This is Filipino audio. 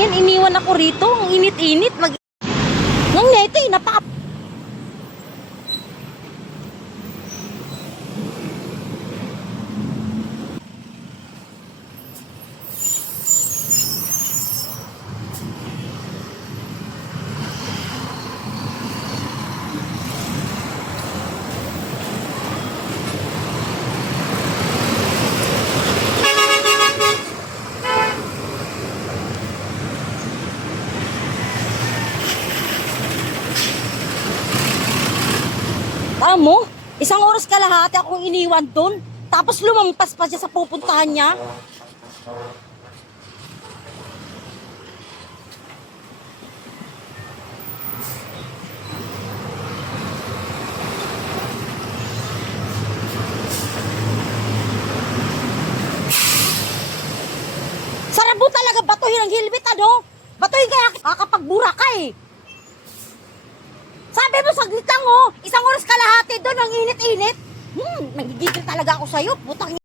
yan, iniwan ako rito. Ang init-init. Nang neto, napaka... Mo, isang oras kalahati akong iniwan doon. Tapos lumampas pa siya sa pupuntahan niya. Sarap mo talaga batuhin ang helmet, ano? Batuhin kaya kakapagbura ka eh. Sabi mo, saglit lang oh. Isang oras kalahati doon, ang init-init. Nagigigil talaga ako sa'yo. Putang